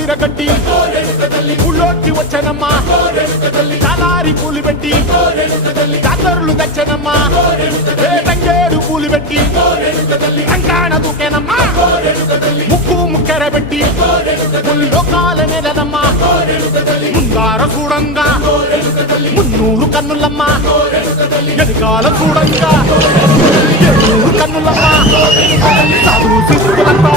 విరగట్టి ఊళ్ళోకి వచ్చనమ్మా చాలారి పూలు పెట్టి జాతరులు తెచ్చనమ్మా తంగేడు పూలు పెట్టి రంగాణ దూకేనమ్మా ముక్కు ముక్కెర పెట్టి ముల్లోకాల నెలనమ్మా ముందార చూడంగా మున్నూరు కన్నులమ్మా ఎనకాల చూడంగా ఎన్నూరు కన్నులమ్మా సాధు శిశువులంతా